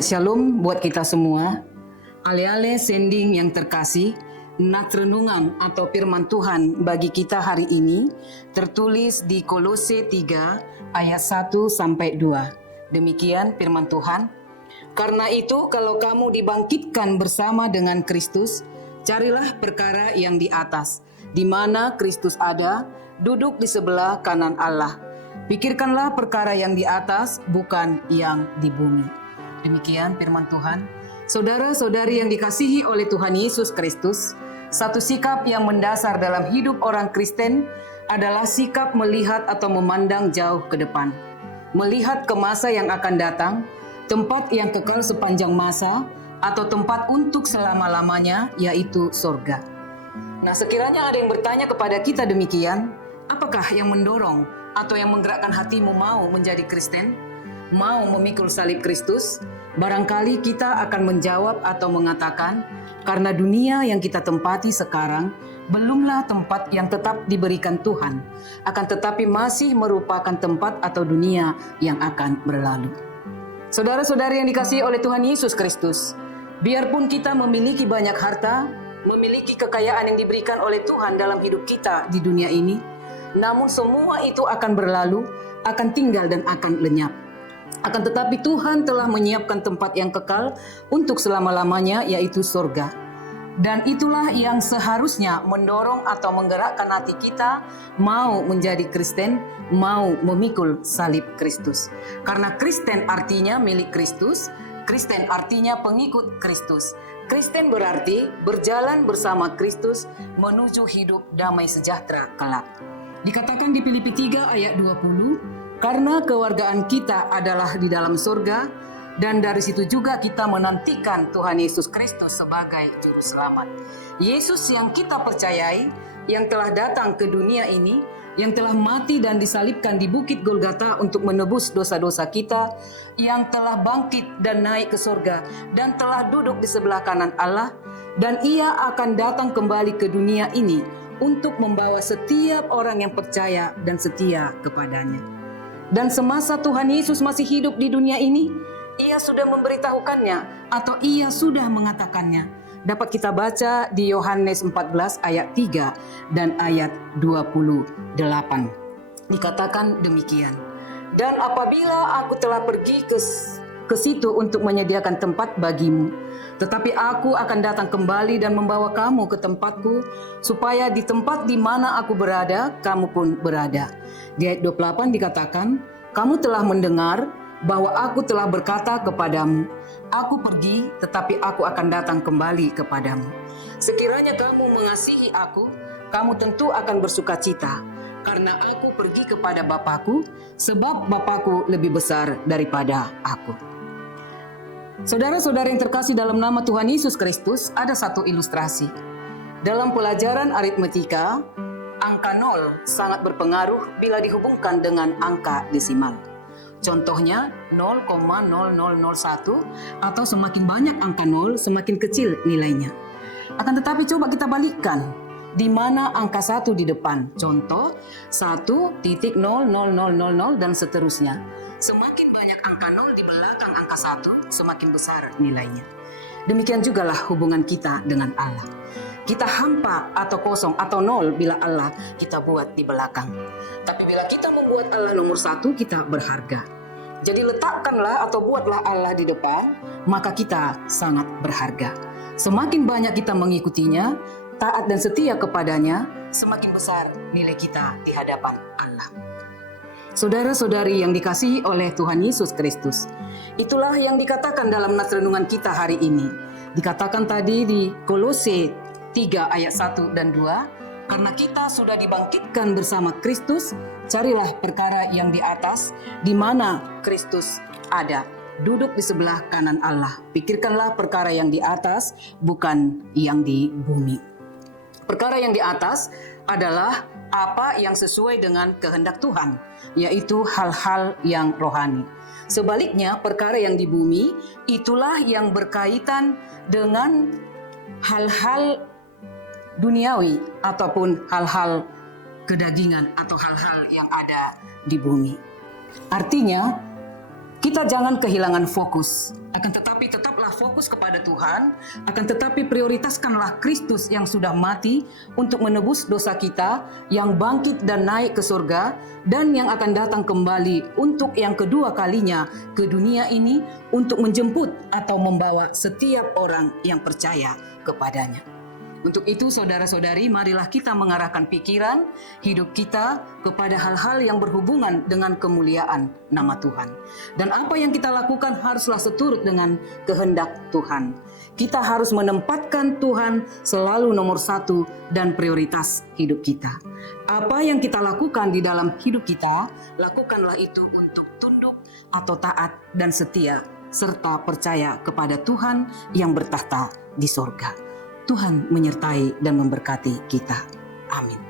Shalom buat kita semua. Ale-ale sending yang terkasih, nat renungan atau firman Tuhan bagi kita hari ini tertulis di Kolose 3 ayat 1 sampai 2. Demikian firman Tuhan. Karena itu kalau kamu dibangkitkan bersama dengan Kristus, carilah perkara yang di atas, di mana Kristus ada, duduk di sebelah kanan Allah. Pikirkanlah perkara yang di atas, bukan yang di bumi. Demikian firman Tuhan. Saudara-saudari yang dikasihi oleh Tuhan Yesus Kristus, satu sikap yang mendasar dalam hidup orang Kristen adalah sikap melihat atau memandang jauh ke depan. Melihat ke masa yang akan datang, tempat yang kekal sepanjang masa, atau tempat untuk selama-lamanya, yaitu surga. Nah, sekiranya ada yang bertanya kepada kita demikian, apakah yang mendorong atau yang menggerakkan hatimu mau menjadi Kristen? Mau memikul salib Kristus? Barangkali kita akan menjawab atau mengatakan, karena dunia yang kita tempati sekarang belumlah tempat yang tetap diberikan Tuhan, akan tetapi masih merupakan tempat atau dunia yang akan berlalu. Saudara-saudari yang dikasihi oleh Tuhan Yesus Kristus, biarpun kita memiliki banyak harta, memiliki kekayaan yang diberikan oleh Tuhan dalam hidup kita di dunia ini, namun semua itu akan berlalu, akan tinggal dan akan lenyap. Akan tetapi Tuhan telah menyiapkan tempat yang kekal untuk selama-lamanya, yaitu surga. Dan itulah yang seharusnya mendorong atau menggerakkan hati kita mau menjadi Kristen, mau memikul salib Kristus. Karena Kristen artinya milik Kristus, Kristen artinya pengikut Kristus. Kristen berarti berjalan bersama Kristus menuju hidup damai sejahtera kelak. Dikatakan di Filipi 3 ayat 20, karena kewargaan kita adalah di dalam surga, dan dari situ juga kita menantikan Tuhan Yesus Kristus sebagai Juru Selamat. Yesus yang kita percayai, yang telah datang ke dunia ini, yang telah mati dan disalibkan di Bukit Golgota untuk menebus dosa-dosa kita, yang telah bangkit dan naik ke surga, dan telah duduk di sebelah kanan Allah, dan Ia akan datang kembali ke dunia ini untuk membawa setiap orang yang percaya dan setia kepadanya. Dan semasa Tuhan Yesus masih hidup di dunia ini, Ia sudah memberitahukannya atau Ia sudah mengatakannya. Dapat kita baca di Yohanes 14 ayat 3 dan ayat 28. Dikatakan demikian. Dan apabila aku telah pergi ke situ untuk menyediakan tempat bagimu, tetapi aku akan datang kembali dan membawa kamu ke tempatku, supaya di tempat di mana aku berada, kamu pun berada. Di ayat 28 dikatakan, kamu telah mendengar bahwa aku telah berkata kepadamu, aku pergi tetapi aku akan datang kembali kepadamu. Sekiranya kamu mengasihi aku, kamu tentu akan bersukacita, karena aku pergi kepada Bapakku, sebab Bapakku lebih besar daripada aku. Saudara-saudara yang terkasih dalam nama Tuhan Yesus Kristus, ada satu ilustrasi. Dalam pelajaran aritmetika, angka 0 sangat berpengaruh bila dihubungkan dengan angka desimal. Contohnya 0,0001 atau semakin banyak angka 0, semakin kecil nilainya. Akan tetapi coba kita balikkan, di mana angka 1 di depan. Contoh 1.0000 dan seterusnya. Semakin banyak angka 0 di belakang angka 1, semakin besar nilainya. Demikian jugalah hubungan kita dengan Allah. Kita hampa atau kosong atau 0 bila Allah kita buat di belakang. Tapi bila kita membuat Allah nomor 1, kita berharga. Jadi letakkanlah atau buatlah Allah di depan, maka kita sangat berharga. Semakin banyak kita mengikutinya, taat dan setia kepadanya, semakin besar nilai kita di hadapan Allah. Saudara-saudari yang dikasihi oleh Tuhan Yesus Kristus, itulah yang dikatakan dalam nats renungan kita hari ini. Dikatakan tadi di Kolose 3 ayat 1 dan 2, karena kita sudah dibangkitkan bersama Kristus, carilah perkara yang di atas, di mana Kristus ada, duduk di sebelah kanan Allah. Pikirkanlah perkara yang di atas, bukan yang di bumi. Perkara yang di atas adalah apa yang sesuai dengan kehendak Tuhan, yaitu hal-hal yang rohani. Sebaliknya, perkara yang di bumi itulah yang berkaitan dengan hal-hal duniawi ataupun hal-hal kedagingan atau hal-hal yang ada di bumi. Artinya, Kita jangan kehilangan fokus, akan tetapi tetaplah fokus kepada Tuhan, akan tetapi prioritaskanlah Kristus yang sudah mati untuk menebus dosa kita, yang bangkit dan naik ke surga, dan yang akan datang kembali untuk yang kedua kalinya ke dunia ini untuk menjemput atau membawa setiap orang yang percaya kepadanya. Untuk itu saudara-saudari, marilah kita mengarahkan pikiran, hidup kita kepada hal-hal yang berhubungan dengan kemuliaan nama Tuhan. Dan apa yang kita lakukan haruslah seturut dengan kehendak Tuhan. Kita harus menempatkan Tuhan selalu nomor satu dan prioritas hidup kita. Apa yang kita lakukan di dalam hidup kita, lakukanlah itu untuk tunduk atau taat dan setia, serta percaya kepada Tuhan yang bertahta di sorga. Tuhan menyertai dan memberkati kita. Amin.